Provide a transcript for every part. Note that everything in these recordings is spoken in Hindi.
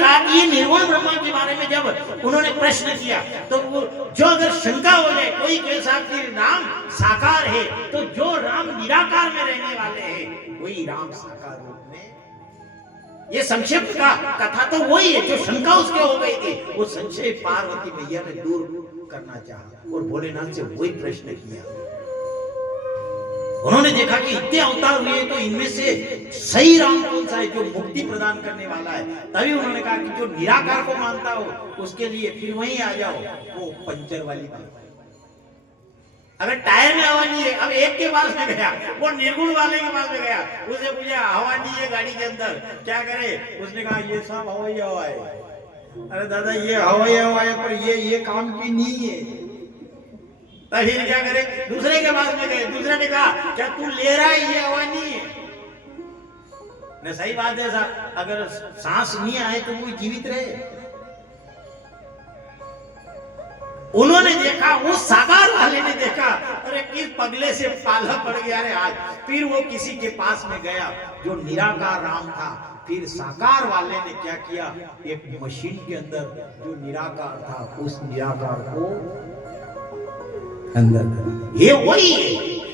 कहा कि ये निर्गुण ब्रह्मा के बारे में जब उन्होंने प्रश्न किया तो जो अगर शंका हो जाए कोई कहे साहब कि राम साकार है, तो जो राम निराकार में रहने वाले हैं वही राम साकार रूप में, ये संक्षेप का कथा तो वही है। जो शंका उसके हो गई थी वो संशय पार्वती मैया ने दूर करना चाहा और भोलेनाथ से वही प्रश्न किया। उन्होंने देखा कि इतने अवतार हुए तो इनमें से सही राम कौन सा है जो मुक्ति प्रदान करने वाला है। तभी उन्होंने कहा कि जो निराकार को मानता हो उसके लिए फिर वहीं आ जाओ, वो पंचर वाली बात। अगर टायर में हवा नहीं है, अब एक के पास में गया, वो निर्गुण वाले के पास में गया, उसने पूछा हवा नहीं है गाड़ी के अंदर, क्या करे? उसने कहा ये सब हवा ही हवा है। अरे दादा ये हवा ही हवा है पर ये काम की नहीं है। तभी क्या करे? दूसरे के पास में गए, दूसरे ने कहा क्या तू ले रहा है, ये हवा नहीं है। न सही बात है साहब, अगर सांस नहीं आए तो कोई जीवित रहे। उन्होंने देखा, वो साकार वाले ने देखा, अरे किस पगले से पाला पड़ गया रे आज। फिर वो किसी के पास में गया जो निराकार राम था। फिर साकार वाले ने क्या किया, एक मशीन के अंदर जो निराकार था उस निराकार को अंदर, ये वही है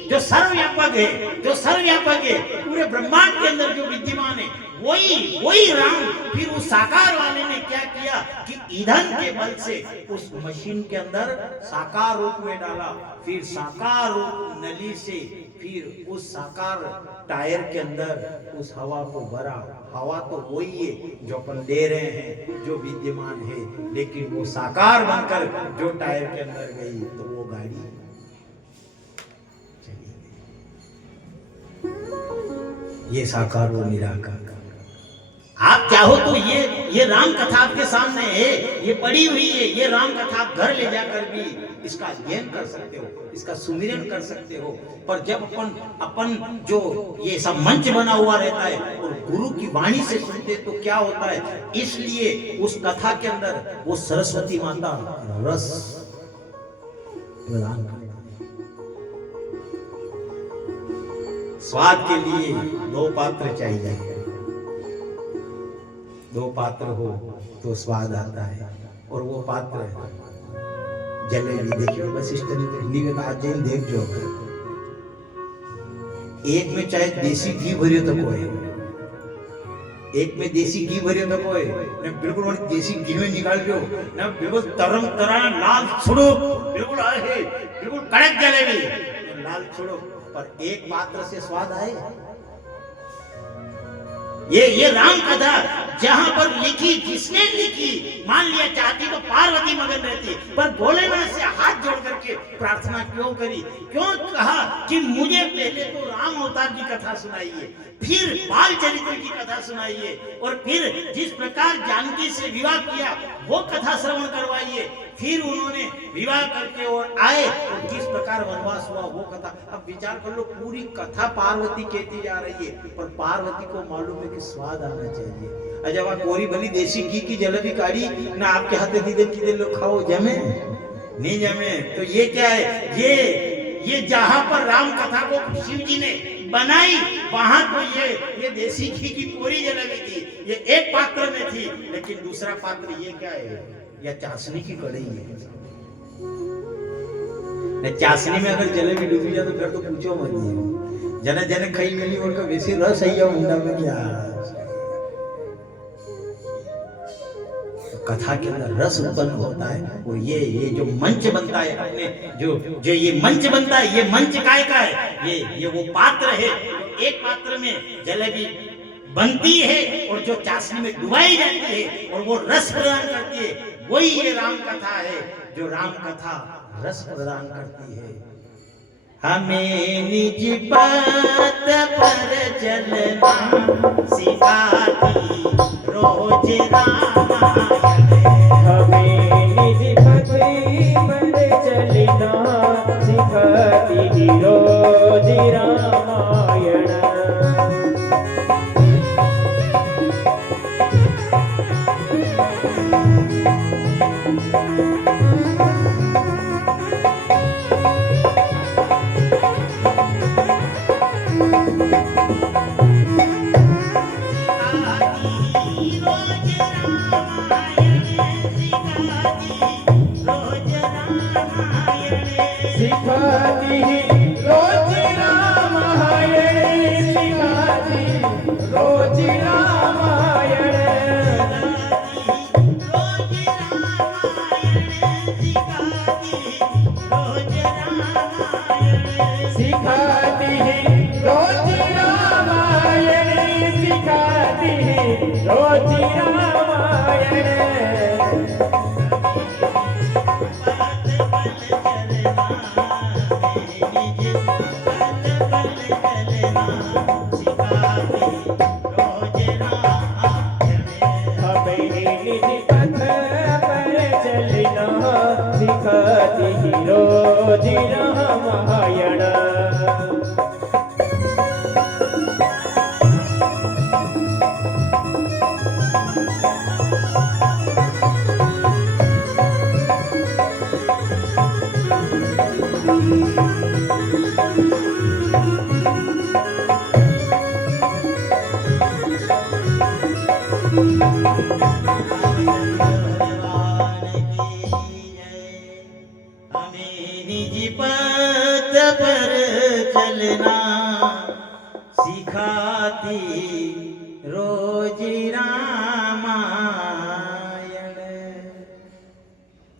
जो सर्वव्यापक है, जो सर्वव्यापक है पूरे ब्रह्मांड के अंदर जो विद्यमान है, वही राम। फिर उस साकार वाले ने क्या किया कि ईंधन के बल से उस मशीन के अंदर साकार रूप में डाला। फिर साकार रूप नली से फिर उस साकार टायर के अंदर उस हवा को भरा। हवा तो वही है जो अपन ले रहे हैं, जो विद्यमान है, लेकिन वो साकार बनकर जो टायर के अंदर गई तो वो गाड़ी चली गई। ये साकार और निराकार। आप चाहो तो ये राम कथा आपके सामने है, ये पड़ी हुई है। ये राम कथा आप घर ले जाकर भी इसका अध्ययन कर सकते हो, इसका सुमिरन कर सकते हो। पर जब अपन जो ये सब मंच बना हुआ रहता है और गुरु की वाणी से सुनते तो क्या होता है, इसलिए उस कथा के अंदर वो सरस्वती माता रस प्रदान करती है। स्वाद के लिए दो पात्र चाहिए, दो पात्र हो तो स्वाद आता है। और वो पात्र है जलेबी। देखिए वशिष्ठ ने हिंदी में कहा, जैन देख जो एक में चाहे देसी घी भरियो तो कोई, एक में देसी घी भरियो तो कोई बिल्कुल देसी घी में निकाल दो ना, बिल्कुल तरम तरा लाल छुड़ो, बिल्कुल है बिल्कुल कड़क जलेबी लाल छुड़ो, पर एक पात्र से स्वाद आए। ये राम कथा जहां पर लिखी, जिसने लिखी, मान लिया चाहती तो पार्वती मगन रहती, पर भोलेनाथ से हाथ जोड़ करके प्रार्थना क्यों करी, क्यों कहा कि मुझे पहले तो राम अवतार की कथा सुनाइए, फिर बाल चरित्र की कथा सुनाइए, और फिर जिस प्रकार जानकी से विवाह किया वो कथा श्रवण करवाइए। फिर उन्होंने विवाह करके और आए और जिस प्रकार वनवास हुआ वो कथा। अब विचार कर लो, पूरी कथा पार्वती कहती जा रही है, पर पार्वती को मालूम है कि स्वाद आना चाहिए। जब आप गोरी भली देसी घी की जलेबी काढ़ी ना आपके हाथ दीदे की लोग खाओ, जमे नहीं जमे। तो ये क्या है, ये जहां पर राम कथा को शिव जी ने बनाई वहां तो ये देसी घी की कोरी जलेबी थी, ये एक पात्र में थी। लेकिन दूसरा पात्र ये क्या है, या चाशनी की कढ़ाई है। चाशनी में अगर जलेबी डूबी जाए तो फिर तो पूछो मत। जने जने खाई मिली उनका वैसे रस है मुंडा में क्या। कथा के अंदर रस उत्पन्न होता है। और ये जो मंच बनता है अपने जो ये मंच बनता है, ये मंच काय का है, ये वो पात्र है। एक पात्र में जलेबी बनती है और जो चाशनी में डुबाई जाती है और वो रस प्रदान करती है, वही ये राम कथा है जो राम कथा रस प्रदान करती है। हमें निज बात पर चलना सिखाती रोज रामायण, हमें निज बात पर चलना सिखाती रोज रामायण। सिखाती रोज रामायण सिखाती रोज रामायण सिखाती रोज रामायण सिखाती रोज रामायण सिखाती रोज रामायण पर चलना सिखाती रोज रामायण।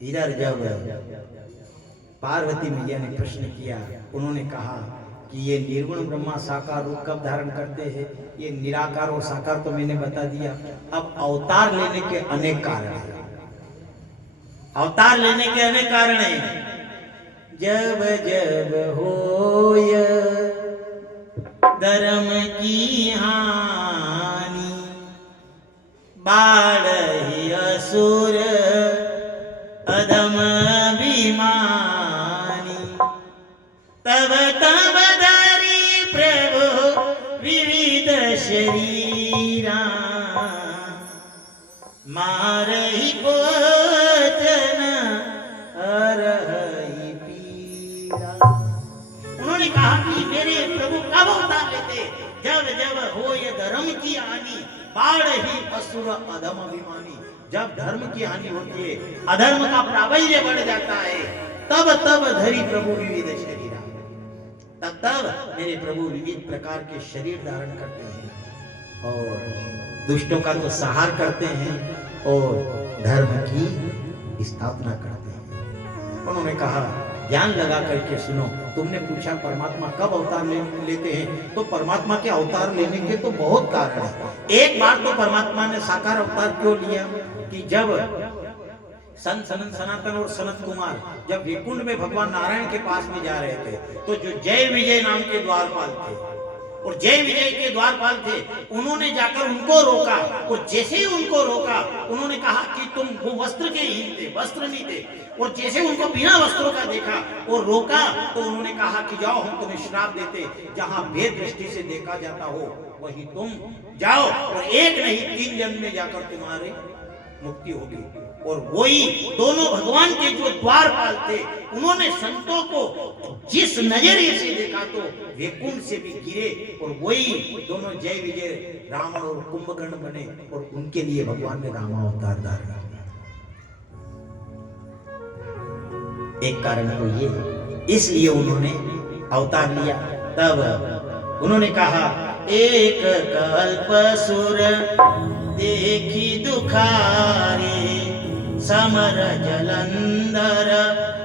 इधर जब पार्वती मैया ने प्रश्न किया, उन्होंने कहा कि ये निर्गुण ब्रह्मा साकार रूप कब धारण करते हैं, ये निराकार और साकार तो मैंने बता दिया। अब अवतार लेने के अनेक कारण हैं, अवतार लेने के अनेक कारण हैं। जब जब होय धर्म की हानि, बाढ़हि असुर अधम अभिमानी, तब तब धरि प्रभु विविध शरीरा, मारहि पोचन हरहि पीड़ा। उन्होंने कहा कि मेरे प्रभु कब अवतार लेते, जब जब हो ये धर्म की हानि, बाढ़ ही असुर अधम अभिमानी। जब धर्म की हानि होती है, अधर्म का प्राबल्य बढ़ जाता है, तब तब धरी प्रभु विविध शरीरा, तब तब मेरे प्रभु विविध प्रकार के शरीर धारण करते हैं और दुष्टों का तो संहार करते हैं और धर्म की स्थापना करते हैं। उन्होंने कहा ध्यान लगा करके सुनो, तुमने पूछा परमात्मा कब अवतार लेते हैं, तो परमात्मा के अवतार लेने के तो बहुत कारण है। एक बार तो परमात्मा ने साकार अवतार क्यों लिया कि जब संत सनंद सनातन और सनत कुमार जब वैकुंठ में भगवान नारायण के पास में जा रहे थे, तो जो जय विजय नाम के द्वारपाल थे और जय विजय के द्वारपाल थे, उन्होंने जाकर उनको रोका। और जैसे ही उनको रोका, उन्होंने कहा कि तुम वो वस्त्र के हीन थे, वस्त्र नहीं थे। और जैसे उनको बिना वस्त्रों का देखा और रोका, तो उन्होंने कहा कि जाओ हम तुम्हें श्राप देते, जहां भेद दृष्टि से देखा जाता हो वही तुम जाओ, और एक नहीं 3 जन्म में जाकर तुम्हारी मुक्ति होगी। और वही दोनों भगवान के जो द्वारपाल थे, उन्होंने संतों को जिस नजरिए से देखा तो वैकुंठ से भी गिरे, और वही दोनों जय विजय रावण और कुंभकर्ण बने, और उनके लिए भगवान ने रामावतार धारण किया। एक कारण तो ये, इसलिए उन्होंने अवतार लिया। तब उन्होंने कहा एक कल्प सुर देखी दुखारे, समर जलंधर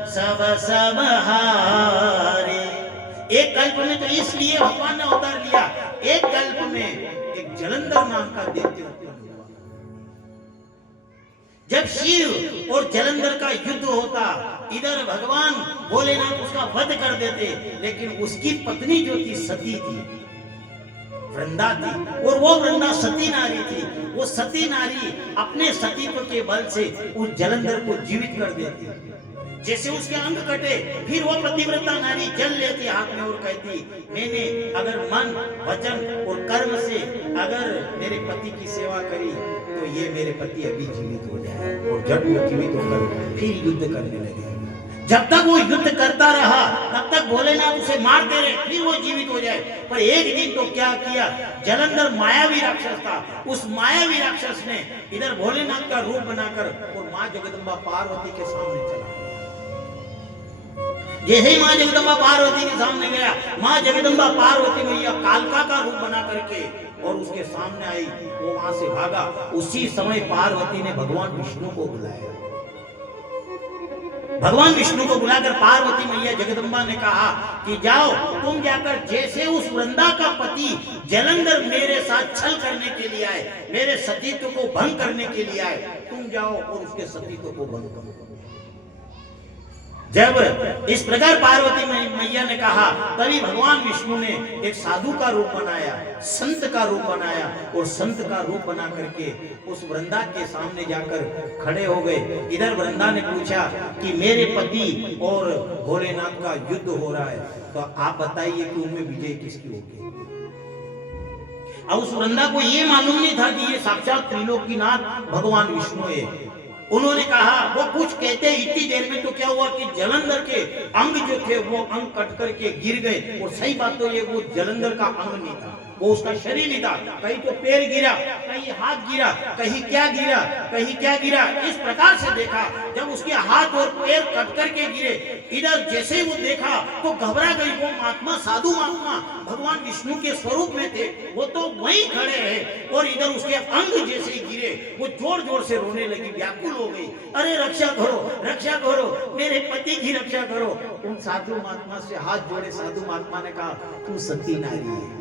सब सब हारे। एक कल्प में तो इसलिए भगवान ने अवतार लिया, एक कल्प में एक जलंधर नाम का दैत्य उत्पन्न हुआ। जब शिव और जलंधर का युद्ध होता, इधर भगवान भोलेनाथ उसका वध कर देते, लेकिन उसकी पत्नी जो थी सती थी, वृंदा थी, और वो वृंदा सती नारी थी। वो सती नारी अपने सतीत्व के बल से उस जलंधर को जीवित कर देती। जैसे उसके अंग कटे, फिर वो पतिव्रता नारी जल लेती हाथ में और कहती, मैंने अगर मन वचन और कर्म से अगर मेरे पति की सेवा करी, तो ये मेरे पति अभी जीवित हो जाए। और जब वो जीवित होकर फिर युद्ध करने लगे। जब तक वो युद्ध करता रहा तब तक भोलेनाथ उसे मारते रहे, फिर वो जीवित हो जाए। पर एक दिन तो क्या किया, जलंधर मायावी राक्षस था, उस मायावी राक्षस ने इधर भोलेनाथ का रूप बनाकर और माँ जगदम्बा पार्वती के सामने चला। जैसे ही माँ जगदम्बा पार्वती के सामने गया, माँ जगदम्बा पार्वती मैया कालका का रूप बना करके और उसके सामने आई, वो वहां से भागा। उसी समय पार्वती ने भगवान विष्णु को बुलाया। भगवान विष्णु को बुलाकर पार्वती मैया जगदम्बा ने कहा कि जाओ तुम जाकर, जैसे उस वृंदा का पति जलंधर मेरे साथ छल करने के लिए आए, मेरे सतीत्व को भंग करने के लिए आए, तुम जाओ और उसके सतीत्व को भंग करो। जब इस प्रकार पार्वती मैया ने कहा, तभी भगवान विष्णु ने एक साधु का रूप बनाया, संत का रूप बनाया और संत का रूप बना करके उस वृंदा के सामने जाकर खड़े हो गए। इधर वृंदा ने पूछा कि मेरे पति और भोलेनाथ का युद्ध हो रहा है, तो आप बताइए कि उनमें विजय किसकी होगी। अब उस वृंदा को ये मालूम नहीं था कि ये साक्षात त्रिलोकीनाथ भगवान विष्णु है। उन्होंने कहा, वो कुछ कहते इतनी देर में तो क्या हुआ कि जलंधर के अंग जो थे वो अंग कट करके गिर गए। और सही बात तो ये, वो जलंधर का अंग नहीं था, वो उसका शरीर नहीं था। कहीं तो पैर गिरा, कहीं हाथ गिरा, कहीं क्या गिरा, कहीं क्या गिरा। इस प्रकार से देखा, जब उसके हाथ और पैर कट करके गिरे, इधर जैसे वो देखा तो घबरा गई। वो महात्मा, साधु महात्मा भगवान विष्णु के स्वरूप में थे, वो तो वहीं खड़े हैं। और इधर उसके अंग जैसे गिरे, वो जोर जोर से रोने लगी, व्याकुल हो गई। अरे रक्षा करो, रक्षा करो, मेरे पति की रक्षा करो। उन साधु महात्मा से हाथ जोड़े साधु महात्मा ने कहा, तू सती नारी है,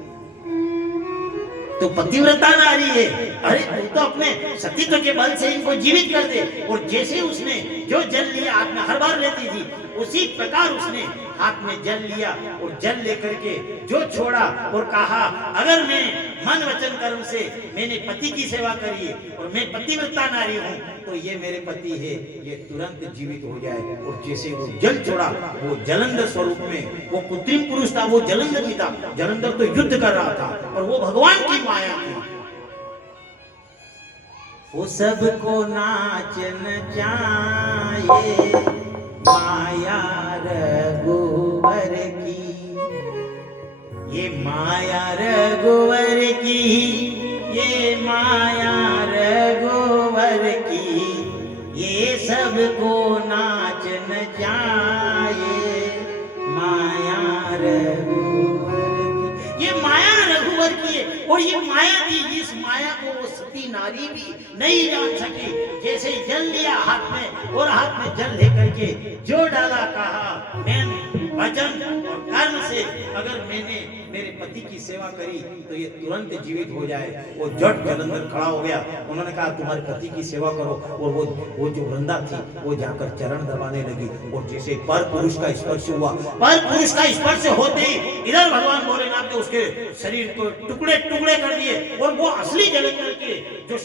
तो पतिव्रता नारी है, अरे तू तो अपने सतीत्व के बल से इनको जीवित कर दे। और जैसे उसने जो जल लिया, हाथ में हर बार लेती थी, उसी प्रकार उसने हाथ में जल लिया और जल लेकर के जो छोड़ा और कहा, अगर मैं मन वचन कर्म से मैंने पति की सेवा करी है और मैं पतिव्रता नारी हूँ, तो ये मेरे पति है, ये तुरंत जीवित हो जाए। और जैसे वो जल छोड़ा, वो जलंधर स्वरूप में, वो कृत्रिम पुरुष था, वो जलंधर नहीं था। जलंधर तो युद्ध कर रहा था और वो भगवान की माया थी। वो सबको नाचन चाहिए, माया रघुवर की, ये माया रघुवर की, ये माया रघुवर की, ये सबको नाचन चाहिए, माया रघुवर की। ये माया रघुवर की है और ये माया थी, इस माया को वो सती नारी भी नहीं जान सकी। जैसे जल लिया हाथ में और हाथ में जल लेकर के जो डाला, कहा मैं वचन और कर्म से अगर मैंने मेरे पति की सेवा करी तो ये तुरंत जीवित हो जाए। वो जट जलंधर खड़ा हो गया। उन्होंने कहा, तुम्हारे पति की सेवा करो। और वो जो वृंदा थी वो जाकर चरण दबाने लगी। और जैसे पर पुरुष का स्पर्श हुआ, पर पुरुष का स्पर्श होते ही इधर भगवान भोलेनाथ ने उसके शरीर को टुकड़े टुकड़े कर दिए। और वो असली जलंधर के जो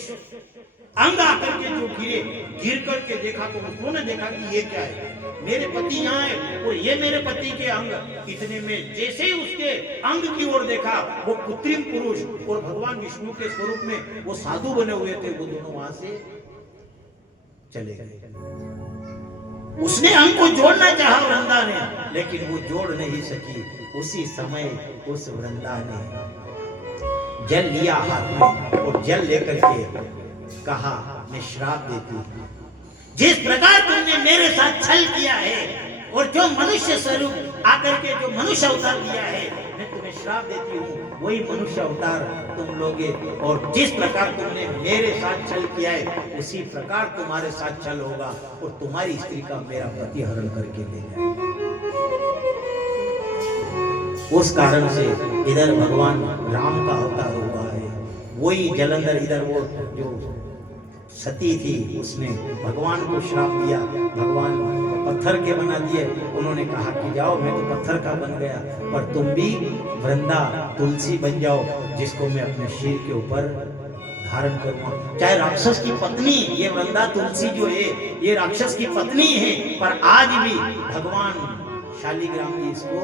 अंग आकर के जो गिरे, गिर करके देखा तो उन्होंने देखा कि ये क्या है, मेरे पति यहाँ है और ये मेरे पति के अंग। इतने में जैसे ही उसके अंग की ओर देखा, वो कृत्रिम पुरुष और भगवान विष्णु के स्वरूप में वो साधु बने हुए थे, वो दोनों वहां से चले गए। उसने अंग को जोड़ना चाहा वृंदा ने, लेकिन वो जोड़ नहीं सकी। उसी समय उस वृंदा ने जल लिया हाथ में और जल लेकर के कहा, मैं श्राप देती हूं, जिस प्रकार तुमने मेरे साथ छल किया है और जो मनुष्य स्वरूप आकर के जो मनुष्य अवतार लिया है, मैं तुम्हें श्राप देती हूँ, वही मनुष्य अवतार तुम लोगे। और जिस प्रकार तुमने मेरे साथ छल किया है, उसी प्रकार तुम्हारे साथ छल होगा और तुम्हारी स्त्री का मेरा पति हरण करके ले जाएगा। उस कारण से इधर भगवान राम का अवतार हुआ है। वही जलंधर, इधर वो जो सती थी, उसने भगवान को श्राप दिया, भगवान पत्थर के बना दिए। उन्होंने कहा कि जाओ, मैं तो पत्थर का बन गया, पर तुम भी वृंदा तुलसी बन जाओ, जिसको मैं अपने सिर के ऊपर धारण करूंगा। चाहे राक्षस की पत्नी, ये वृंदा तुलसी जो है ये राक्षस की पत्नी है, पर आज भी भगवान शालिग्राम जी इसको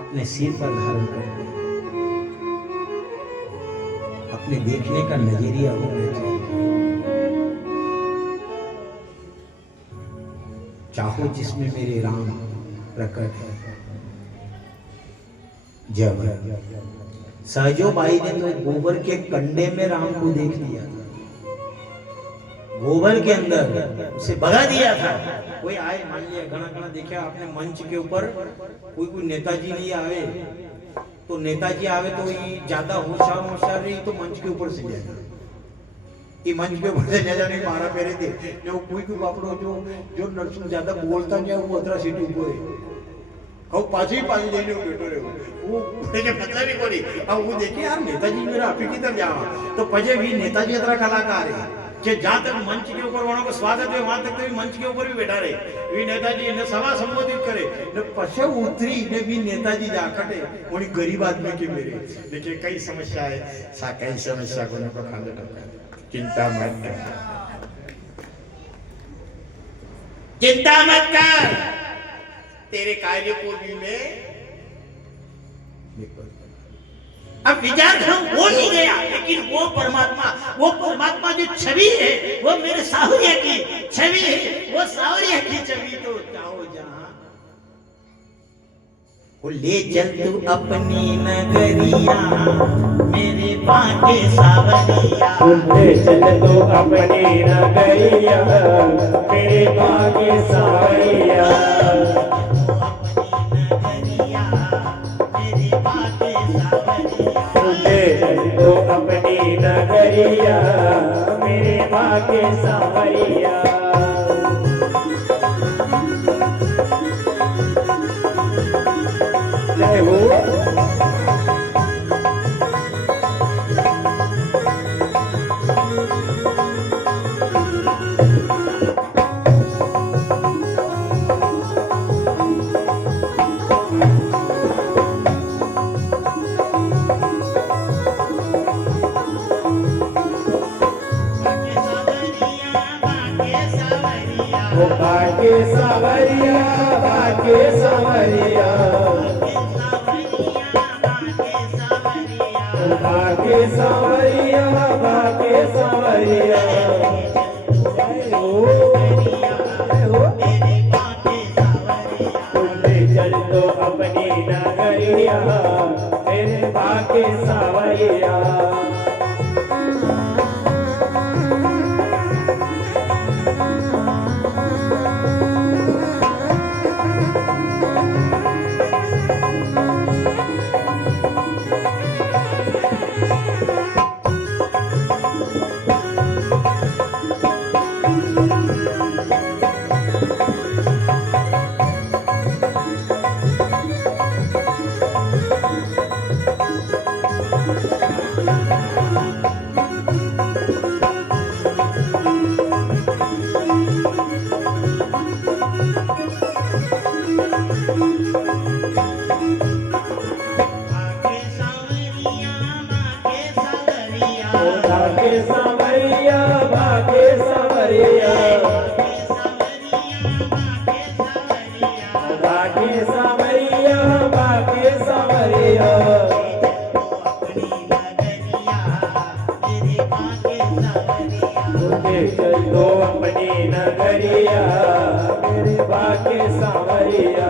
अपने सिर पर धारण करते हैं। अपने देखने का नजरिया होना चाहिए। चाहो जिसमें मेरे राम प्रकट है। जब सहजो बाई ने तो गोबर के कंडे में राम को देख लिया था, गोबर के अंदर उसे भगा दिया था। कोई आए, मान लिया घना घना देखा आपने मंच के ऊपर कोई नेताजी नहीं आवे, तो नेताजी आवे तो ये ज्यादा होशियार रही तो मंच के ऊपर से जाएगा, ये मंच के ऊपर से जाने मारा पेरे थे जो कोई बापड़ो जो नरसिंह ज्यादा बोलता नहीं वो 18 सीट ऊपर है और पाछी लेने बैठो रहे वो देखे मतलब ही बोली। अब वो देखे यार नेताजी मेरा आपी की तरफ जावा तो पजे भी नेताजी इतना कलाकार है कि जहाँ तक मंच के ऊपर वालों को स्वागत है वहां तक तो भी मंच के ऊपर भी बैठा रहे भी नेताजी ने सभा संबोधित करे ने पछे उतरी ने भी नेताजी जाकटे उन्हीं गरीब आदमी के मेरे देखिए कई समस्या है सा कई समस्या को न खाने टका चिंता मत कर, चिंता मत कर, तेरे कार्य को भी मैं अब विचार करो वो नहीं गया लेकिन वो परमात्मा जो छवि है वो मेरे सावरिया की छवि है, वो सावरिया की छवि तो जाओ जहां वो ले चल तू अपनी नगरिया मेरे बाके सावरिया, ले चल तू अपनी नगरिया मेरे बाके सावरिया, तो अपनी नगरिया मेरे बाके सावरिया। जय हो बाके सावरिया, बाके सावरिया, बाके सावरिया, बाके सावरिया। ले चल तो अपनी नगरिया मेरे बाके सावरिया। बाके सावरिया, बाके सावरिया, बाके सावरिया, बाके सावरिया। ले चल तो अपनी नगरिया मेरे बाके सावरिया।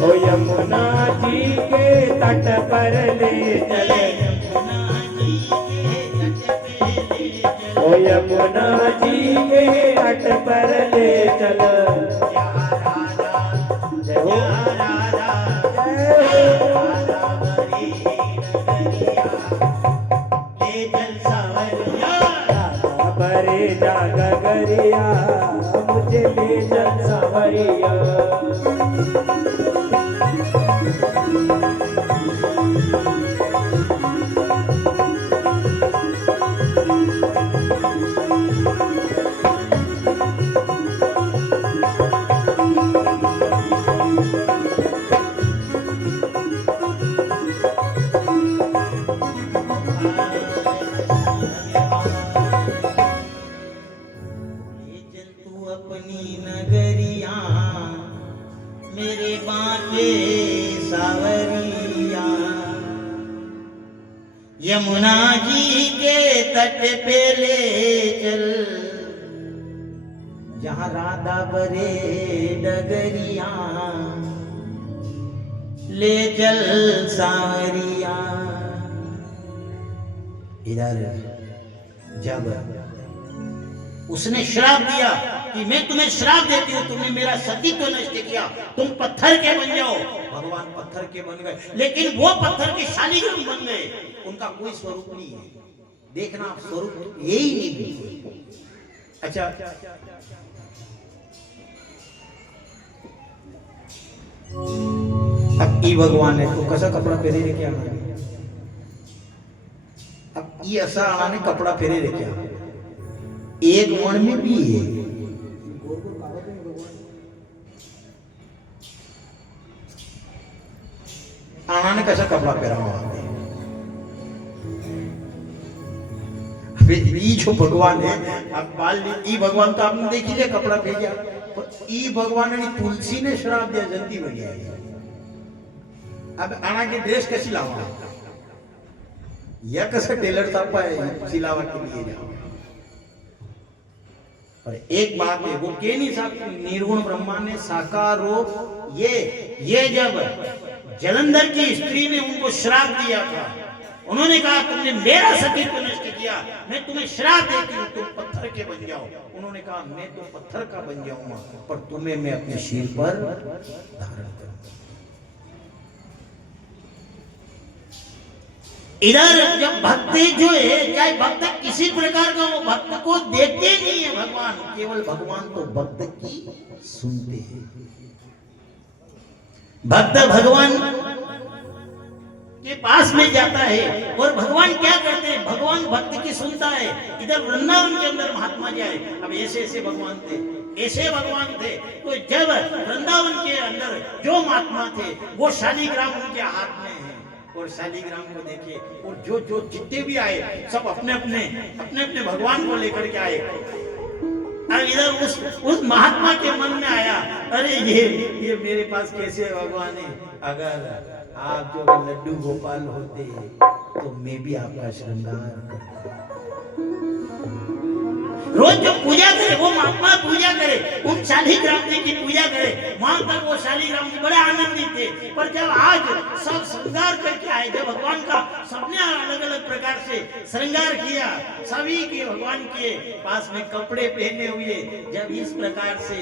ओ यमुना जी के तट पर ले चले, ओ यमुना जी के तट पर ले चल। जय हो परे जाग गरिया मुझे ले चल सावरिया। के सावरिया, यमुना जी के तट पे ले चल, जहाँ राधा बरे डगरिया, ले चल सावरिया। इधर जब उसने श्राप दिया कि मैं तुम्हें श्राप देती हूँ, तुमने मेरा सतीत्व नष्ट किया, तुम पत्थर के बन जाओ। भगवान पत्थर के बन गए, लेकिन वो पत्थर के शालिग्राम बन गए। उनका कोई स्वरूप नहीं है, देखना आप, स्वरूप यही नहीं। अच्छा, अब ई भगवान है तो कसा कपड़ा पहरे रे क्या? अब ई असा आने कपड़ा पहरे रे क्या? एक मन में भी है, आना ने कैसा कपड़ा पहरा हुआ है? ई जो भगवान है, अब बाल ई भगवान तो आपने देख लिया कपड़ा भेजा, पर ई भगवान ने तुलसी ने श्राप दिया जल्दी बन गया। अब आना की ड्रेस कैसी लावा, या कैसा टेलर साहब है सिलावा के लिए जाओ। पर एक बात है, वो के नहीं साहब, निर्गुण ब्रह्मा ने साकार रूप ये जब जलंधर की स्त्री ने उनको श्राप दिया था, उन्होंने कहा तुमने मेरा सतीत्व नष्ट किया, मैं तुम्हें श्राप देती हूँ, तुम पत्थर के बन जाओ। उन्होंने कहा मैं तो पत्थर का बन जाऊंगा, पर तुम्हें मैं अपने सिर पर धारण करूंगा। इधर जब भक्त जो है, चाहे भक्त किसी प्रकार का, वो भक्त को देखते नहीं है भगवान, केवल भगवान तो भक्त की सुनते हैं। भक्त भगवान के पास में जाता है और भगवान क्या करते हैं, भगवान भक्त की सुनता है। इधर वृंदावन के अंदर महात्मा जाए, अब ऐसे ऐसे भगवान थे, ऐसे भगवान थे, तो जब वृंदावन के अंदर जो महात्मा थे, वो शालिग्राम उनके हाथ में है, और शालिग्राम को देखे, और जो जो जितने भी आए सब अपने अपने भगवान को लेकर के आए। अब इधर उस महात्मा के मन में आया, अरे ये मेरे पास कैसे भगवान है, अगर आप जो लड्डू गोपाल होते तो मैं भी आपका श्रृंगार करता। रोज जो पूजा करे, वो महात्मा पूजा करे, उन शालिग्राम जी की पूजा करे, वहां तक वो शालिग्राम जी बड़े आनंदित थे। पर जब आज सब श्रृंगार करके आए, जब भगवान का सबने अलग अलग प्रकार से श्रृंगार किया, सभी के भगवान के पास में कपड़े पहने हुए, जब इस प्रकार से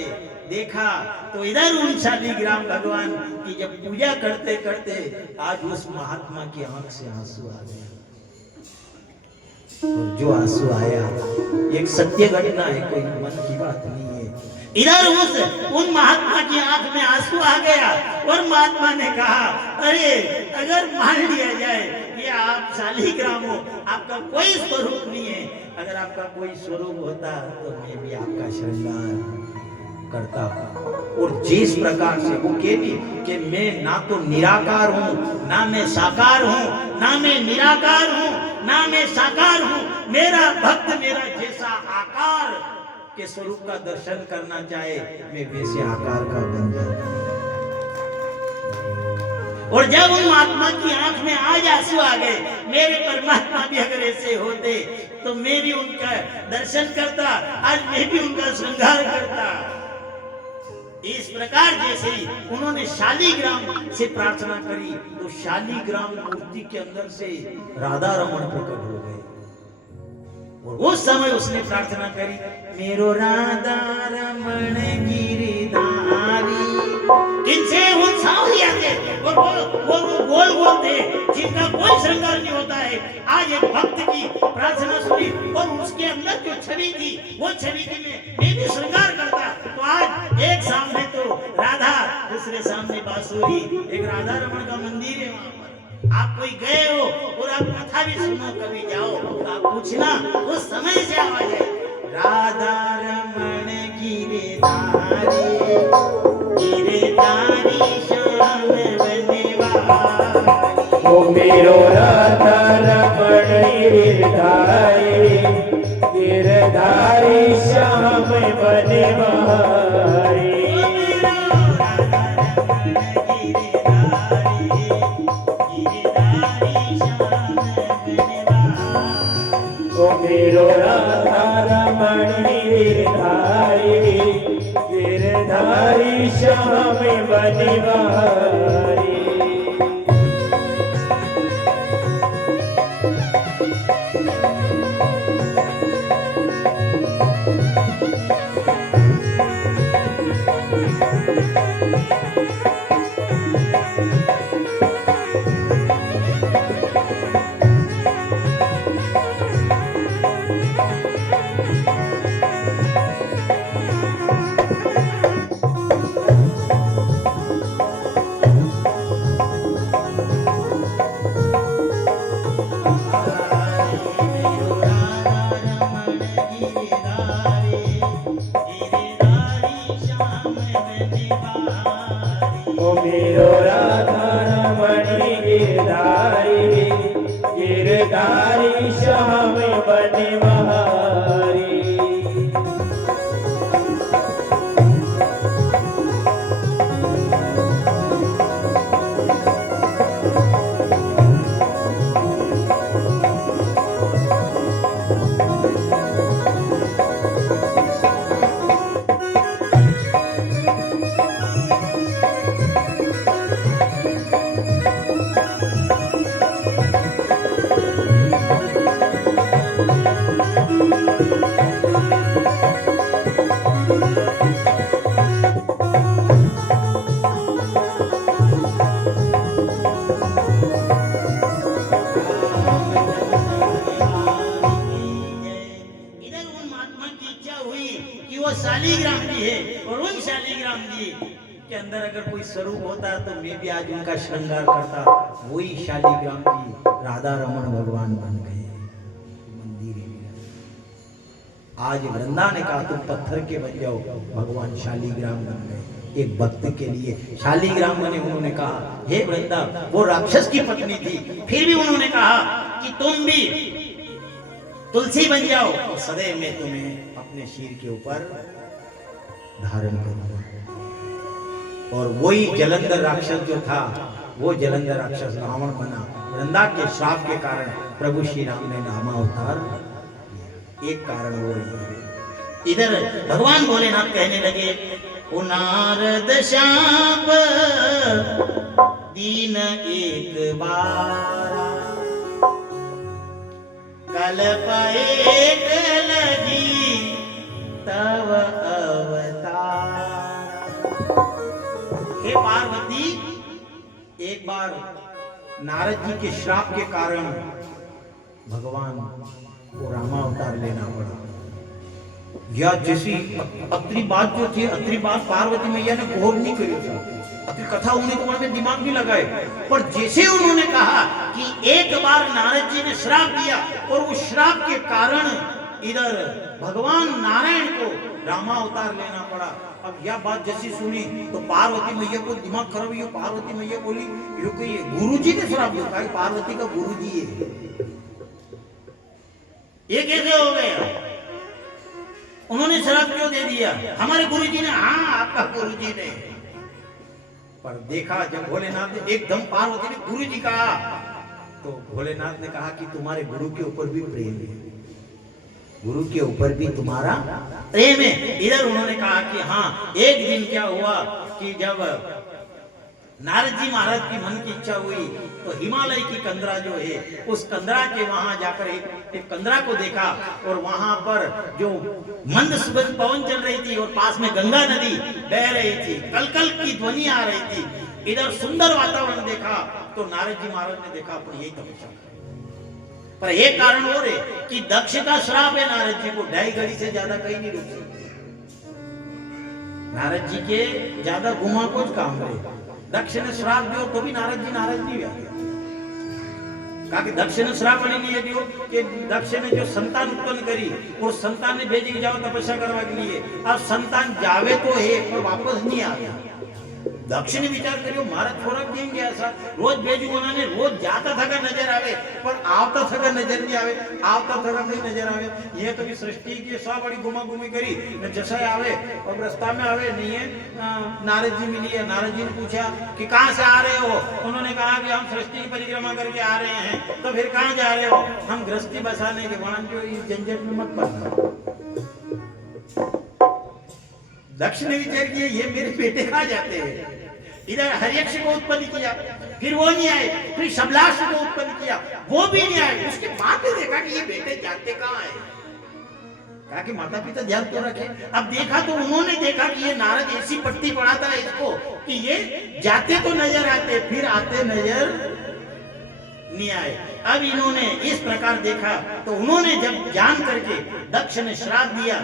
देखा, तो इधर उन शालिग्राम भगवान की जब पूजा करते करते आज उस महात्मा की आंख से आंसू आ गया। और जो आंसू आया एक सत्य घटना है, कोई मन की बात नहीं है। इधर उन महात्मा की आंख में आंसू आ गया और महात्मा ने कहा, अरे अगर मान लिया जाए ये आप शालिग्राम हो, आपका कोई स्वरूप नहीं है, अगर आपका कोई स्वरूप होता तो मैं भी आपका श्रृंगार करता हूं। और जिस प्रकार से वो कहती कि मैं ना तो निराकार हूं, ना मैं साकार हूं, ना मैं निराकार हूं, ना मैं साकार हूं, मेरा भक्त मेरा जैसा आकार के स्वरूप का दर्शन करना चाहे, मैं वैसे आकार का बन जाता हूं। और जब उन महात्मा की आंख में आज आंसू आ गए, मेरे परमात्मा भी अगर ऐसे होते तो मैं भी उनका दर्शन करता, आज मैं भी उनका श्रृंगार करता। इस प्रकार जैसे ही उन्होंने शालिग्राम से प्रार्थना करी, तो शालिग्राम मूर्ति के अंदर से राधा रमन प्रकट हो गए। और उस समय उसने प्रार्थना करी, मेरो राधा रमण गिरधारी। किनसे? उन सांवरिया थे, और वो गोल गोल थे, जिनका कोई श्रृंगार नहीं होता है। आज एक भक्त की प्रार्थना सुनी और उसके अंदर जो छवि थी, वो छवि की मैं भी श्रृंगार करता। तो आज एक सामने तो राधा, दूसरे सामने बांसुरी, एक राधा रमण का मंदिर है वहां पर। आप कोई गए हो और आप कथा भी सुनो, कभी जाओ तो आप पूछना, उस समय से आवाज है, राधा रमण गिरधारी, गिरधारी श्याम बनवारी। ओ मेरो राधा रमण गिरधारी, गिरधारी श्याम बनवारी। ओ मेरो राधा रमण गिरधारी गिरधारी श्याम बनवारी। ओ मेरो राधा रमण गिरधारी गिरधारी श्याम बनवारी। शालीग्राम जी है और उन शालीग्राम जी के अंदर अगर कोई स्वरूप होता तो मैं भी आज उनका श्रृंगार करता। वही शालीग्राम जी राधा रमण भगवान बन गए मंदिर में। आज वृंदा ने कहा तुम पत्थर के बन जाओ, भगवान शालीग्राम बन गए। एक भक्त के लिए शालीग्राम बने। उन्होंने कहा हे वृंदा, वो राक्षस की पत्नी थी, फिर भी उन्होंने कहा कि तुम भी तुलसी बन जाओ और सदैव मैं तुम्हें अपने सिर के ऊपर धारण करूंगा। और वही जलंधर राक्षस जो था, वो जलंधर राक्षस रावण बना। वृंदा के श्राप के कारण प्रभु श्री राम ने नामावतार। एक कारण वो है। इधर भगवान भोलेनाथ कहने लगे ओ नारद शाप दीन एक बार कल्प एक लगी तव अवतार। हे पार्वती, एक बार नारद जी के श्राप के कारण भगवान को रामावतार लेना पड़ा। या जैसी अत्री बात जो थी, अत्री बात पार्वती मैया ने घोर नहीं करी थी। अत्री कथा होने के बाद में दिमाग भी लगाए, पर जैसे उन्होंने कहा कि एक बार नारद जी ने श्राप दिया और उस श्राप के कारण इधर भगवान नारायण को रामावतार लेना पड़ा। अब यह बात जैसी सुनी तो पार्वती मैया को दिमाग खराब हुई। पार्वती मैया बोली ये कोई गुरुजी ने श्राप दिया। कहा पार्वती का गुरुजी है, ये कैसे हो गया? उन्होंने श्राप क्यों दे दिया? हमारे गुरुजी ने। हाँ, आपका गुरुजी ने। पर देखा जब भोलेनाथ ने एकदम पार्वती ने गुरुजी कहा तो भोलेनाथ ने कहा कि तुम्हारे गुरु के ऊपर भी प्रेम है, गुरु के ऊपर भी तुम्हारा प्रेम है। इधर उन्होंने कहा कि हाँ, एक दिन क्या हुआ कि जब नारद जी महाराज की मन की इच्छा हुई तो हिमालय की कंदरा जो है, उस कंदरा के वहां जाकर एक कंदरा को देखा और वहां पर जो मंद सुगंध पवन चल रही थी और पास में गंगा नदी बह रही थी, कलकल की ध्वनि आ रही थी। इधर सुंदर वातावरण देखा तो नारद जी महाराज ने देखा पर यही तपस्या। पर एक कारण और है कि दक्ष का श्राप है नारद जी को, 2.5 घड़ी से ज्यादा कहीं नहीं रुक सकते। नारद जी के ज्यादा घुमा कुछ काम है। दक्ष ने श्राप दियो तो भी नारद जी नाराज नहीं हुआ। कहा कि दक्ष ने श्राप नहीं दियो कि दक्ष ने जो संतान उत्पन्न करी और संतान ने भेजी जाओ तपस्या करवा के लिए। अब संतान जावे तो है पर वापस नहीं आता। दक्ष ने विचार કર્યો મારા છોરા કેમ ગયા સા રોજ બેજુઓનાને રોજ જાતા થકા નજર આવે પણ આવતા થકા નજર નહીં આવે આવતા થકા नहीं नजर आवे ये तो भी सृष्टि की सौ बड़ी घुमा घुमी करी न जैसा आवे और रास्ता में आवे नहीं है नारद जी मिली है नारद जी ने पूछा कि कहां से आ रहे हो उन्होंने कहा कि हम सृष्टि की परिक्रमा करके आ रहे हैं तो फिर कहां जा रहे हो हम गृहस्थी बसाने के वहां जो इस झंझट में मत पड़ना दक्ष ने विचार किया ये मेरे बेटे कहां जाते हैं इधर हर्यक्ष को उत्पन्न किया फिर वो नहीं आए फिर शबलाश को उत्पन्न किया वो भी नहीं आए उसके बाद ने देखा कि ये बेटे जाते कहां है कहा कि माता पिता ध्यान तो रखे अब देखा तो उन्होंने देखा कि ये नारद ऐसी पट्टी पढ़ाता है इसको कि ये जाते तो नजर आते फिर आते नजर नहीं आए अब इन्होंने इस प्रकार देखा तो उन्होंने जब जान करके दक्ष ने श्राप दिया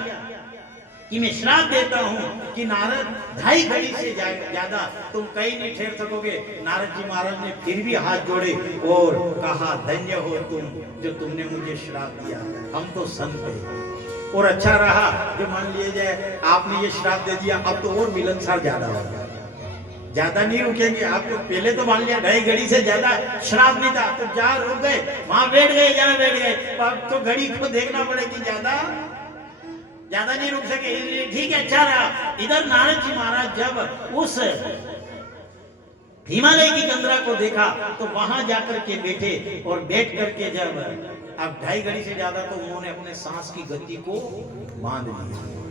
कि मैं श्राप देता हूं कि नारद 2.5 घड़ी से ज्यादा तुम कहीं नहीं ठहर सकोगे नारद जी महाराज ने फिर भी हाथ जोड़े और कहा धन्य हो तुम जो तुमने मुझे श्राप दिया हम तो संत हैं और अच्छा रहा जो मान लिया जाए आपने ये श्राप दे दिया अब तो और मिलनसार ज्यादा होगा ज्यादा नहीं रुकेंगे आपको पहले तो मान लिया 2.5 घड़ी से ज्यादा श्राप नहीं था तो जहां रुक गए वहां बैठ गए जहां बैठ गए अब तो घड़ी को देखना पड़ेगी ज्यादा नहीं रुक सके ठीक है अच्छा रहा इधर नारद जी महाराज जब उस हिमालय की कंदरा को देखा तो वहां जाकर के बैठे और बैठ करके जब अब 2.5 घड़ी से ज्यादा तो उन्होंने अपने सांस की गति को बांध लिया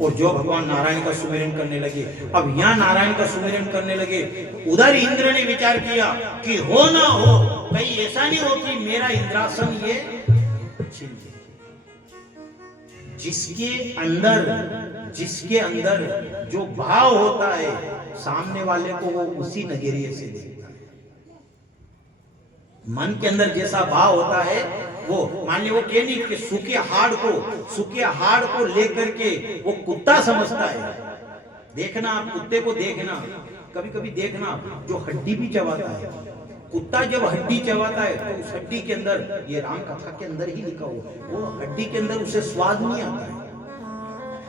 और जो भगवान नारायण का सुमिरन करने लगे अब यहाँ नारायण का सुमिरन करने लगे उधर इंद्र ने विचार किया कि हो ना हो कहीं ऐसा नहीं हो कि मेरा इंद्रासन ये छीन ले जिसके अंदर जो भाव होता है सामने वाले को वो उसी नजरिए से देखता है मन के अंदर जैसा भाव होता है वो मान ली वो नहीं कि सूखे हाड़ को लेकर के वो कुत्ता समझता है देखना आप कुत्ते को देखना कभी कभी देखना जो हड्डी भी चबाता है कुत्ता जब हड्डी चबाता है तो उस हड्डी के अंदर ये राम कथा के अंदर ही लिखा हुआ वो हड्डी के अंदर उसे स्वाद नहीं आता है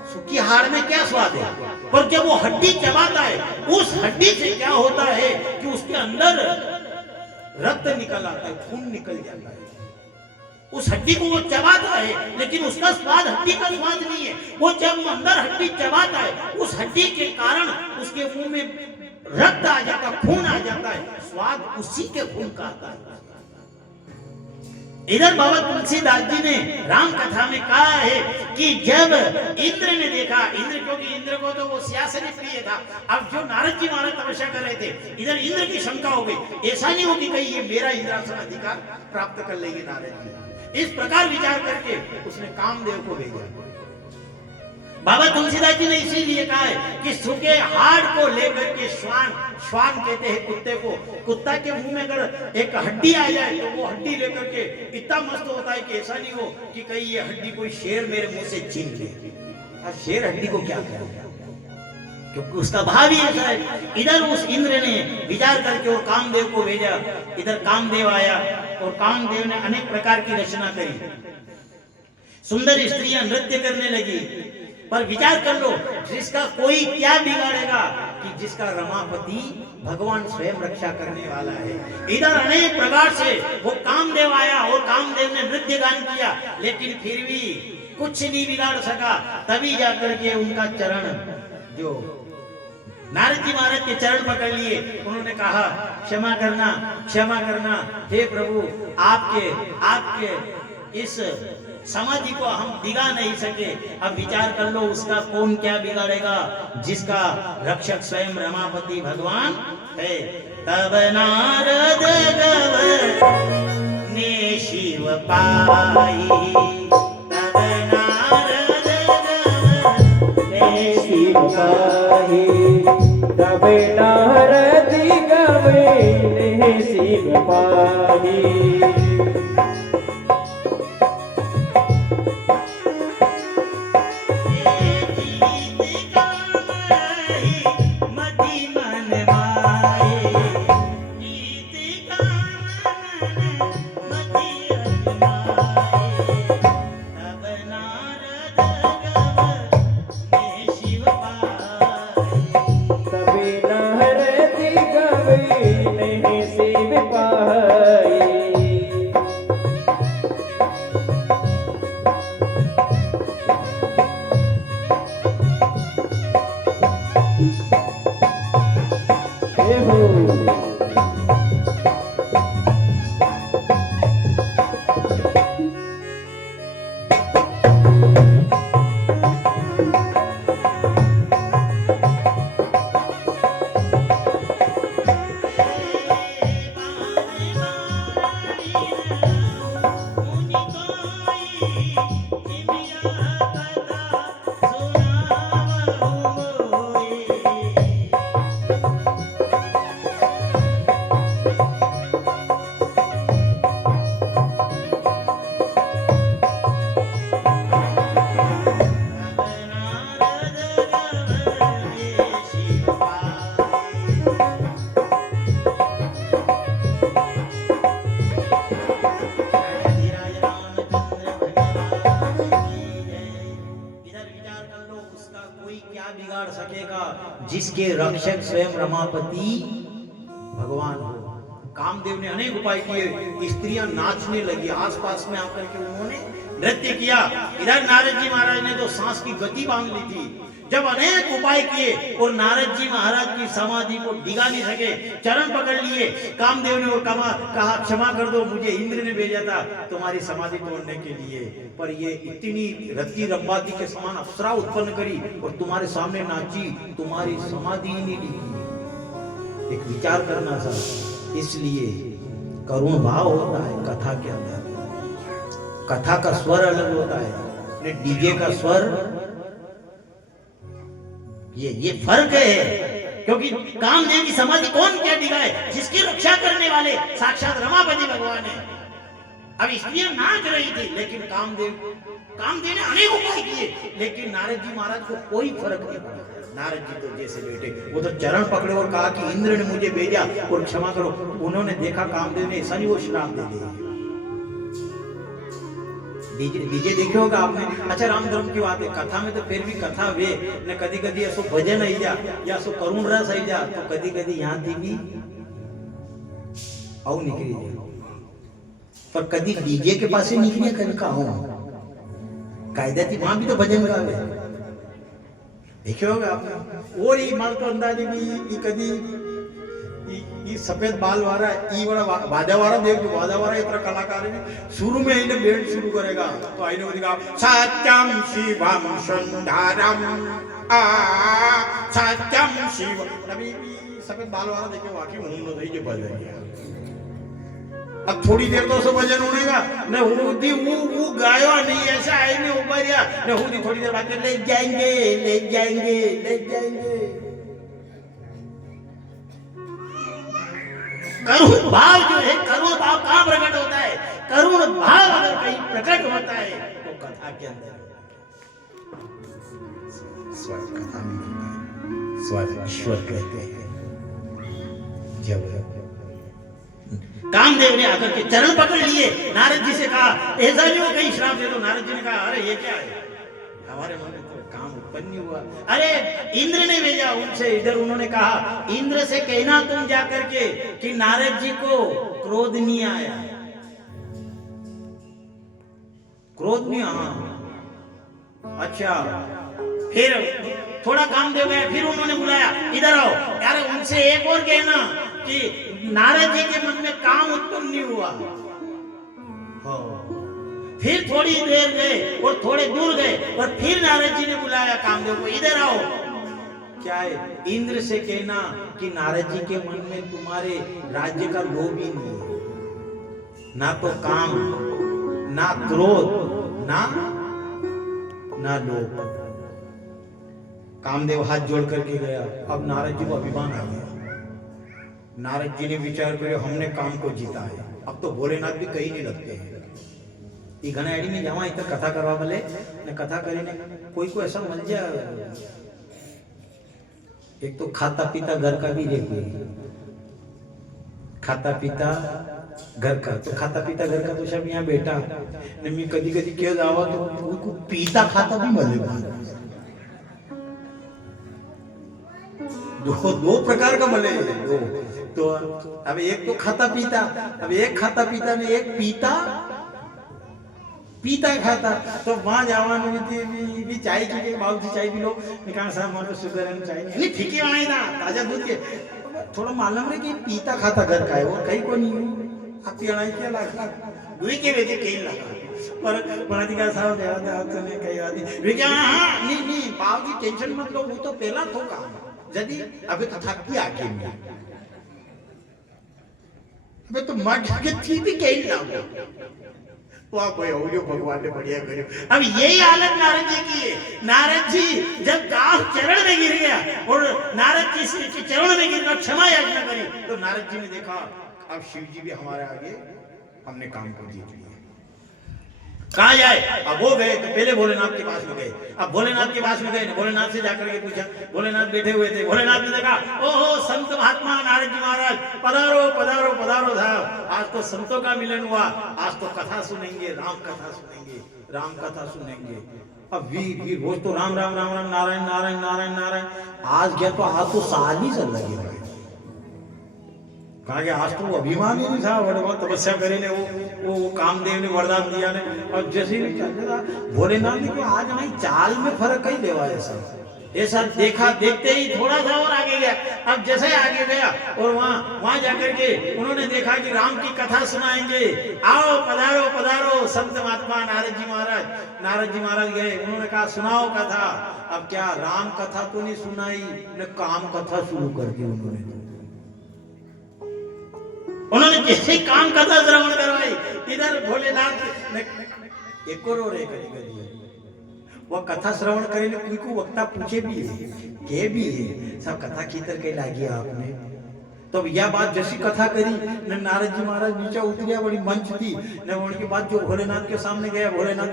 सूखी हाड़ में क्या स्वाद है पर जब वो हड्डी चबाता है उस हड्डी से क्या होता है कि उसके अंदर रक्त निकल आता है खून निकल जाता है उस हड्डी को वो चबाता है लेकिन उसका स्वाद हड्डी का स्वाद नहीं है वो जब अंदर हड्डी चबाता है उस हड्डी के कारण उसके मुंह में रक्त आ जाता खून आ जाता है स्वाद उसी के खून का आता है इधर बाबा तुलसीदास जी ने राम कथा में कहा है कि जब इंद्र ने देखा इंद्र क्योंकि इंद्र को तो वो सियासत प्रिय था अब जो नारद जी महाराज तपस्या कर रहे थे इधर इंद्र की शंका हो गई ऐसा नहीं हो कि कहीं ये मेरा इंद्रासन अधिकार प्राप्त कर लेंगे नारद जी इस प्रकार विचार करके उसने कामदेव को भेजा बाबा तुलसीदास जी ने इसीलिए कहा है कि सूखे हाड़ को लेकर के श्वान कहते हैं कुत्ते को कुत्ता के मुंह में अगर एक हड्डी आ जाए तो वो हड्डी लेकर के इतना मस्त होता है कि ऐसा नहीं हो कि कहीं ये हड्डी कोई शेर मेरे मुंह से छीन ले शेर हड्डी को क्या करेगा क्योंकि उसका भाव ही ऐसा है इधर उस इंद्र ने विचार करके और कामदेव को भेजा इधर कामदेव आया और कामदेव ने अनेक प्रकार की रचना करी सुंदर स्त्रियां नृत्य करने लगी पर विचार कर लो जिसका कोई क्या बिगाड़ेगा कि जिसका रमापति भगवान स्वयं रक्षा करने वाला है इधर अनेक प्रकार से वो कामदेव आया और कामदेव ने नृत्य गान किया लेकिन फिर भी कुछ नहीं बिगाड़ सका तभी जाकर के उनका चरण जो नारद जी महाराज के चरण पकड़ लिए उन्होंने कहा क्षमा करना हे प्रभु आपके इस समाधि को हम बिगा नहीं सके अब विचार कर लो उसका कौन क्या बिगाड़ेगा जिसका रक्षक स्वयं रमापति भगवान है तब नारद ने शिव पाई तब नारद ने शिव पाई तब नारद गवे ने शिव पाई हरे जिसके रक्षक स्वयं रमापति भगवान हो। कामदेव ने अनेक उपाय किए, स्त्रियां नाचने लगी, आसपास में आकर के उन्होंने नृत्य किया। इधर नारद जी महाराज ने तो सांस की गति बांध ली थी। जब अनेक उपाय किए और नारद जी महाराज की समाधि को डिगा नहीं सके, चरण पकड़ लिए। कामदेव ने वो कहा क्षमा कर दो, मुझे इंद्र ने भेजा था तुम्हारी समाधि तोड़ने के लिए, पर ये इतनी रति रंबाती के समान अप्सरा उत्पन्न करी और तुम्हारे सामने नाची, तुम्हारी समाधि ही नहीं डिगी। एक विचार करना था, इसलिए करुण भाव होता है कथा के अंदर। कथा का स्वर अलग होता है, डीजे का स्वर, ये फर्क है। क्योंकि कामदेव की समाधि कौन क्या डिगाए? जिसकी रक्षा करने वाले साक्षात रमापति भगवान है। अब स्त्रियां नाच रही थी, लेकिन कामदेव ने अनेक उपाय किए, लेकिन नारद जी महाराज को कोई फर्क नहीं पड़ा। नारद जी तो जैसे बैठे, वो तो चरण पकड़े और कहा कि इंद्र ने मुझे भेजा और क्षमा करो। उन्होंने देखा कामदेव ने ऐसा नहीं, वो श्राप दे दिया। डीजे देखे होगा आपने। अच्छा, राम धर्म की बात है, कथा में तो फिर भी कथा वे ने कदी कदी ऐसो भजन आई जा या सो करुण रस आई जा, तो कदी कदी यहाँ थी भी आओ निकली जा, पर कदी डीजे के पास ही निकले कभी का हो कायदा थी, वहां भी तो भजन गावे देखे होगा आपने। और ये मार तो अंदाजे भी कदी ये सफेद बाल वाला ई वाला वादा वाला देख, वादा वाला इतना कलाकार है, शुरू में इन्हें बैंड शुरू करेगा तो आईने को दिखा सत्यम शिवम सुंदरम आ सत्यम शिव, अभी सफेद बाल वाला देखे वाकई मुंह न ये बज गया। अब थोड़ी देर तो सब भजन होनेगा न, वो गायो नहीं, ऐसा आई में उबरिया न, थोड़ी देर बाद ले जाएंगे ले जाएंगे ले जाएंगे। करुण भाव जो है, करुण भाव कहाँ प्रकट होता है? करुण भाव अगर कहीं प्रकट होता है तो कथा के अंदर स्वर कथा में होता है, स्वर ईश्वर कहते हैं। जब कामदेव ने आकर के चरण पकड़ लिए, नारद जी से कहा ऐसा नहीं हो कहीं श्राप दे दो। नारद जी ने कहा अरे ये क्या है, हमारे मन में तो काम उत्पन्न नहीं हुआ। अरे इंद्र ने भेजा उनसे। इधर उन्होंने कहा इंद्र से कहना तुम जाकर के कि नारद जी को क्रोध नहीं आया, क्रोध नहीं। हाँ अच्छा, फिर थोड़ा कामदेव गए, फिर उन्होंने बुलाया इधर आओ यार, उनसे एक और कहना कि नारद जी के मन में काम उत्पन्न नहीं हुआ। फिर थोड़ी देर गए और थोड़े दूर गए और फिर नारद जी ने बुलाया कामदेव को, इधर आओ। क्या है? इंद्र से कहना कि नारद जी के मन में तुम्हारे राज्य का लोभ ही नहीं है, ना तो काम, ना क्रोध, ना लोभ। कामदेव हाथ जोड़ करके गया। अब नारद जी को अभिमान आ गया। नारद जी ने विचार किया हमने काम को जीता है, अब तो भोलेनाथ भी कहीं नहीं लगते हैं। ये घना एडी में जावा इतना कथा करवा भले ने कथा करीने कोई को ऐसा मिल जाए। एक तो खाता पीता घर का भी रे, खाता पीता घर का, तो खाता पीता घर का तो सब यहाँ बैठा ने मैं कदी कदी क्यों जावा तो उनको पीता खाता भी मिले। दो प्रकार का मिले दो। तो अब एक तो खाता पीता, अब एक खाता पीता में एक पीता खाता। तो वहां जावा भी चाय की बाबू जी चाय भी लो, कहा साहब हमारे शुगर है चाय नहीं फीके आए ना ताजा दूध के, थोड़ा मालूम है कि पीता खाता घर का है वो कहीं को नहीं आप पियाई क्या लगा दुई के वेजे कहीं लगा पर पराधिका साहब देवा तो ने कही बात वे क्या नहीं बाबू जी टेंशन मत लो, वो तो पहला तो काम यदि अबे कथा की आगे में अबे तो मर के थी भी कहीं ना वाह भाई हो भगवान ने बढ़िया करियो। अब यही हालत नारद जी की है। नारद जी जब काम चरण में गिर गया और नारद जी के चरण में गिर कर क्षमा याचना करी तो नारद जी ने देखा अब शिव जी भी हमारे आगे, हमने काम को जीत लिया। कहाँ जाए? अब वो गए तो पहले भोलेनाथ के पास में गए। अब भोलेनाथ के पास में गए, भोलेनाथ से जाकर के पूछा, भोलेनाथ बैठे हुए थे। भोलेनाथ ने देखा ओहो संत महात्मा नारद जी महाराज पधारो पधारो पधारो। पधारो साहब, आज तो संतों का मिलन हुआ, आज तो कथा सुनेंगे, राम कथा सुनेंगे, राम कथा सुनेंगे। अब वीर रोज तो राम राम राम राम नारायण नारायण नारायण नारायण, आज गया तो आज तो साल ही चल लगे कहा कि आज तो वो अभिमान ही नहीं था, बड़े तपस्या करे ने वो कामदेव ने वरदान दिया ने, और जैसे ही भोलेनाथ ने आज हमारी चाल में फर्क ही लेवा ऐसा देखा, देखते ही थोड़ा सा और आगे गया। अब जैसे आगे गया और वहां जाकर के उन्होंने देखा कि राम की कथा सुनाएंगे, आओ पधारो पधारो संत महात्मा नारद जी महाराज गए, उन्होंने कहा सुनाओ कथा। अब क्या राम कथा तो नहीं सुनाई, न काम कथा शुरू कर दी उन्होंने जैसे काम कथा श्रवण करवाई, इधर भोलेनाथ एक और करी वो कथा श्रवण करे ने कोई को वक्ता पूछे भी है के भी है सब कथा खीतर के लागी आपने। तो यह बात जैसी कथा करी न नारद जी महाराज नीचे उतरिया, बड़ी मंच थी न, उनके बाद जो भोलेनाथ के सामने गया, भोलेनाथ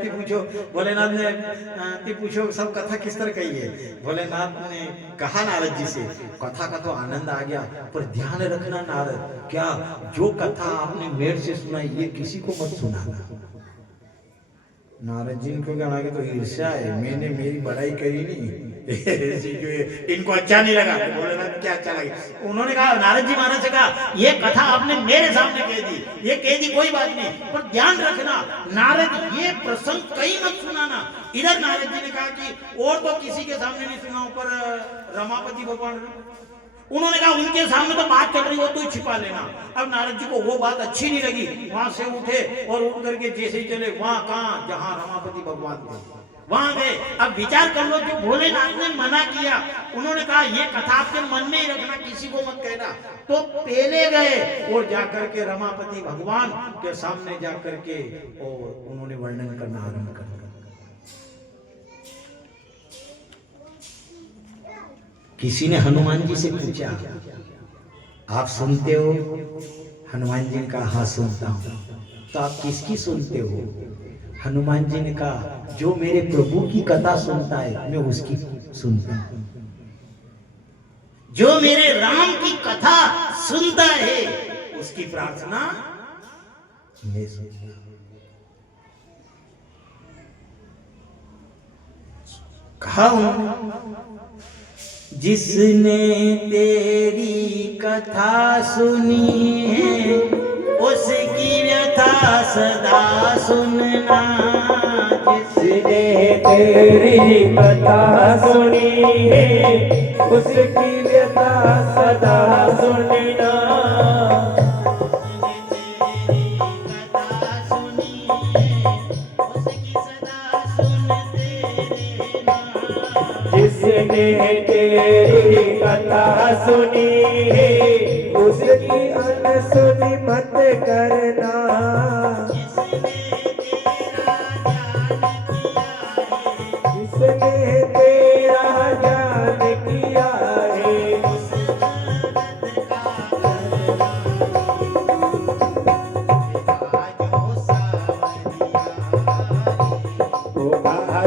ने पूछो सब कथा किस तरह कही है। भोलेनाथ ने कहा नारद जी से, कथा का तो आनंद आ गया, पर ध्यान रखना नारद, क्या जो कथा आपने मेरे से सुनाई ये किसी को मत सुनाना। नारद जी को कहना कि तो ईर्ष्या है, मैंने मेरी बड़ाई करी नहीं इनको अच्छा नहीं लगा। भोलेनाथ क्या अच्छा लगा, उन्होंने कहा नारद जी महाराज से कहा ये कथा आपने मेरे सामने कह दी, ये कह दी कोई बात नहीं, पर ध्यान रखना नारद ये प्रसंग कहीं मत सुनाना। इधर नारद जी ने कहा कि और तो किसी के सामने नहीं सुनाऊं, पर रमापति भगवान उन्होंने कहा उनके सामने तो बात चल रही हो तो छिपा लेना। अब नारद जी को वो बात अच्छी नहीं लगी, वहां से उठे और उठ करके जैसे ही चले वहां कहां जहां रमापति भगवान थे वहां गए। अब विचार कर लो, जो भोलेनाथ ने मना किया, उन्होंने कहा ये कथा आपके मन में ही रखना, किसी को मत कहना, तो पहले गए और जाकर के रमापति भगवान के सामने जाकर के और उन्होंने वर्णन करना आरंभ कर दिया। किसी ने हनुमान जी से पूछा आप सुनते हो? हनुमान जी ने कहा हाँ सुनता हूं। तो आप किसकी सुनते हो? हनुमान जी ने कहा जो मेरे प्रभु की कथा सुनता है मैं उसकी सुनता हूं। जो मेरे राम की कथा सुनता है उसकी प्रार्थना मैं सुनता हूं। कहा जिसने तेरी कथा सुनी है उसकी व्यथा सदा सुनना। जिसने तेरी कथा सुनी है उसकी व्यथा सदा सुनना। जिसने तेरी कथा सुनी है उसकी अनसुनी मत करना। जिसने तेरा ज्ञान किया है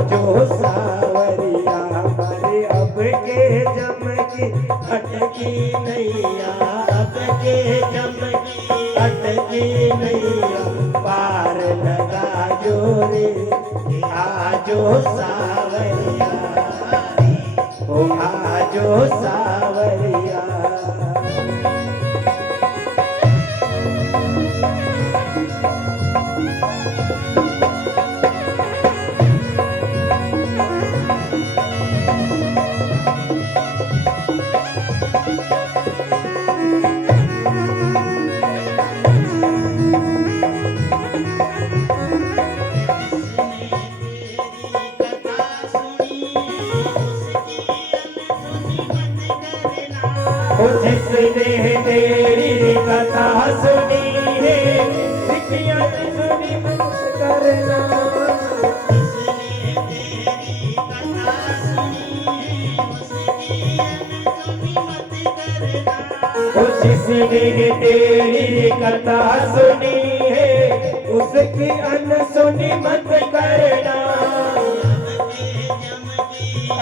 जो सावरिया हमारे अब के जम की अटकी नैया, अब के जम की अटकी नैया, पार लगा जो रे आजो सावरिया, ओ आजो सावरिया। जिसने तेरी कथा सुनी है उसकी अनसुनी मत करना। जिसने तेरी कथा सुनी है उसकी अनसुनी मत करना। जिसने तेरी कथा सुनी है उसकी अनसुनी मत करना।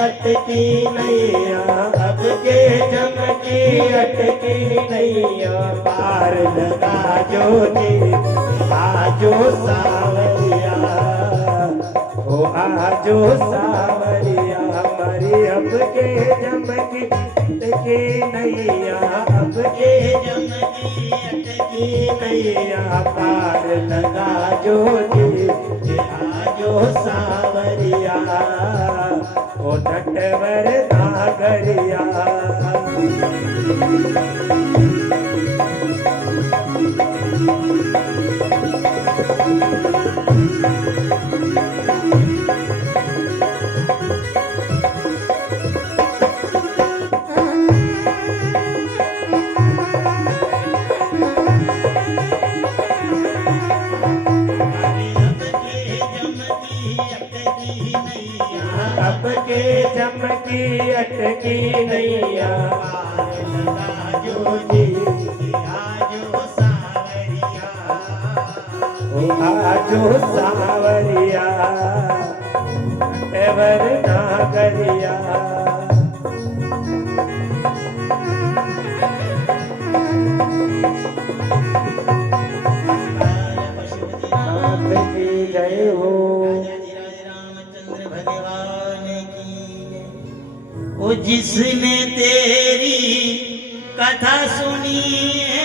अटकी नैया अब के चमकी अटकी नैया पार लगा जो तेरी आजो सावरिया ओ आजो सावरिया हमारी अब के चमकी अटकी नैया अब के जमकी अटकी नैया पार लगा जो तेरी आजो सावरिया ओ नटवर नागरिया अब के चमकी अटकी नैया जो आजो सावरिया ओ आजो सावरिया एवर नागरिया नाथ की जय हो रामचंद्र भगवान की जय। वो जिसने तेरी कथा सुनी है